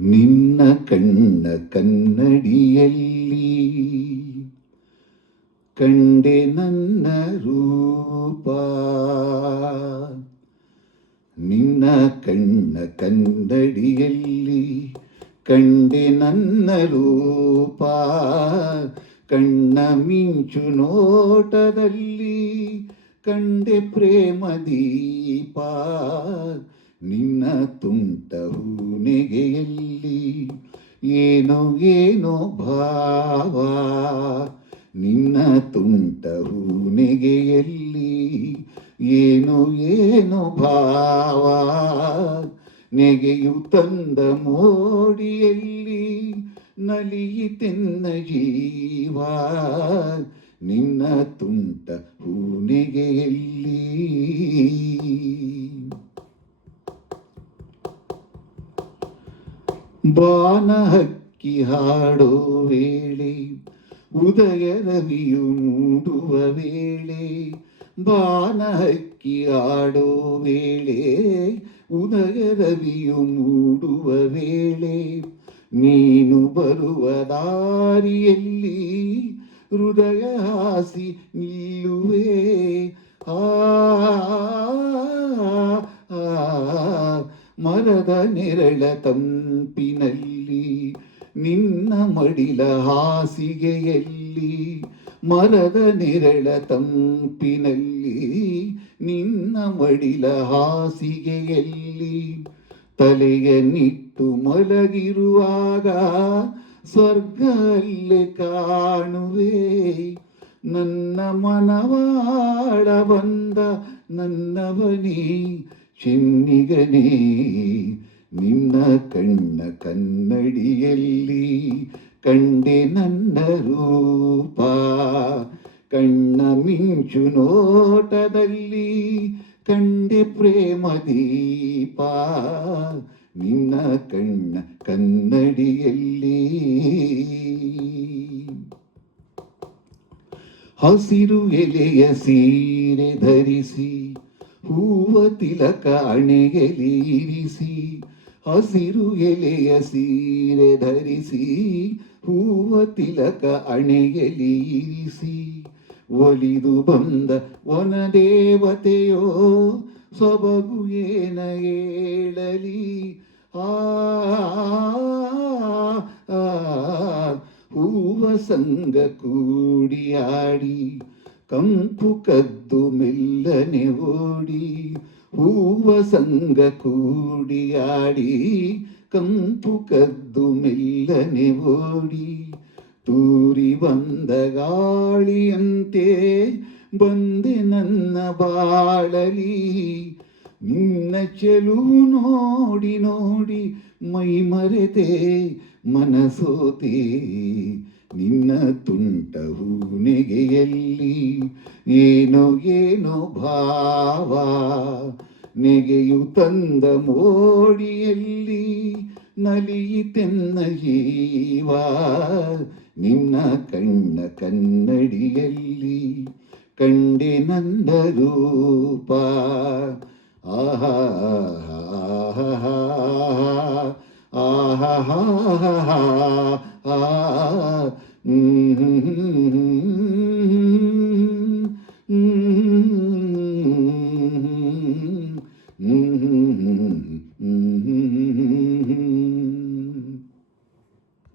ನಿನ್ನ ಕಣ್ಣ ಕನ್ನಡಿಯಲ್ಲಿ ಕಂಡೆ ನನ್ನ ರೂಪ. ನಿನ್ನ ಕಣ್ಣ ಕನ್ನಡಿಯಲ್ಲಿ ಕಂಡೆ ನನ್ನ ರೂಪ. ಕಣ್ಣ ಮಿಂಚು ನೋಟದಲ್ಲಿ ಕಂಡೆ ಪ್ರೇಮ ದೀಪ. ನಿನ್ನ ತುಂಟ ಹೂನೆಗೆಯಲ್ಲಿ ಏನೋ ಏನೋ ಭಾವ. ನಿನ್ನ ತುಂಟ ಹೂನೆಗೆಯಲ್ಲಿ ಏನೋ ಏನೋ ಭಾವ. ನೆಗೆಯು ತಂದ ಮೋಡಿಯಲ್ಲಿ ನಲಿಯಿತೆನ್ನ ಜೀವ. ನಿನ್ನ ತುಂಟ ಹೂನೆಗೆಯಲ್ಲಿ. ಬಾನ ಹಕ್ಕಿ ಹಾಡೋ ವೇಳೆ ಉದಯ ರವಿಯು ಮೂಡುವ ವೇಳೆ. ಬಾನ ಹಕ್ಕಿ ಹಾಡೋ ವೇಳೆ ಉದಯ ರವಿಯು ಮೂಡುವ ವೇಳೆ. ನೀನು ಬರುವ ದಾರಿಯಲ್ಲಿ ಹೃದಯ ಹಾಸಿ ನಿಲ್ಲುವೆ. ಮರದ ನೆರಳ ತಂಪಿನಲ್ಲಿ ನಿನ್ನ ಮಡಿಲ ಹಾಸಿಗೆಯಲ್ಲಿ. ಮರದ ನೆರಳ ತಂಪಿನಲ್ಲಿ ನಿನ್ನ ಮಡಿಲ ಹಾಸಿಗೆಯಲ್ಲಿ. ತಲೆಯ ನಿಟ್ಟು ಮಲಗಿರುವಾಗ ಸ್ವರ್ಗ ಅಲ್ಲೇ ಕಾಣುವೆ. ನನ್ನ ಮನವಾಳ ಬಂದ ನನ್ನವನೇ ಚೆನ್ನಿಗನೇ. ನಿನ್ನ ಕಣ್ಣ ಕನ್ನಡಿಯಲ್ಲಿ ಕಂಡೆ ನನ್ನ ರೂಪ. ಕಣ್ಣ ಮಿಂಚು ನೋಟದಲ್ಲಿ ಕಂಡೆ ಪ್ರೇಮ ದೀಪ. ನಿನ್ನ ಕಣ್ಣ ಕನ್ನಡಿಯಲ್ಲಿ. ಹಸಿರು ಎಲೆಯ ಸೀರೆ ಧರಿಸಿ ಹೂವ ತಿಲಕ ಅಣೆಗೆಲಿರಿಸಿ. ಹಸಿರು ಎಲೆಯ ಸೀರೆ ಧರಿಸಿ ಹೂವ ತಿಲಕ ಅಣೆಗೆಲಿರಿಸಿ. ಒಲಿದು ಬಂದ ವನ ದೇವತೆಯೋ ಸೊಬಗು ಏನ ಹೇಳಲಿ. ಹೂವ ಸಂಗ ಕೂಡಿಯಾಡಿ ಕಂಪು ಕದ್ದು ಮೆಲ್ಲನೆ ಓಡಿ. ಹೂವ ಸಂಗ ಕೂಡಿಯಾಡಿ ಕಂಪು ಕದ್ದು ಮೆಲ್ಲನೆ ಓಡಿ. ತೂರಿ ಬಂದ ಗಾಳಿಯಂತೆ ಬಂದೆ ನನ್ನ ಬಾಳಲಿ. ನಿನ್ನ ಚೆಲುವು ನೋಡಿ ನೋಡಿ ಮೈ ಮರೆತೆ ಮನಸೋತೆ. ನಿನ್ನ ತುಂಟ ಹೂನೆಗೆಯಲ್ಲಿ ಏನೋ ಏನೋ ಭಾವ. ನೆಗೆಯು ತಂದ ಮೋಡಿಯಲ್ಲಿ ನಲಿಯಿತೆನ್ನ ಜೀವ. ನಿನ್ನ ಕಣ್ಣ ಕನ್ನಡಿಯಲ್ಲಿ ಕಂಡೆ ನನ್ನ ರೂಪ. ಆಹಾ ಆಹಾ ಆಹಾ ಆಹಾ.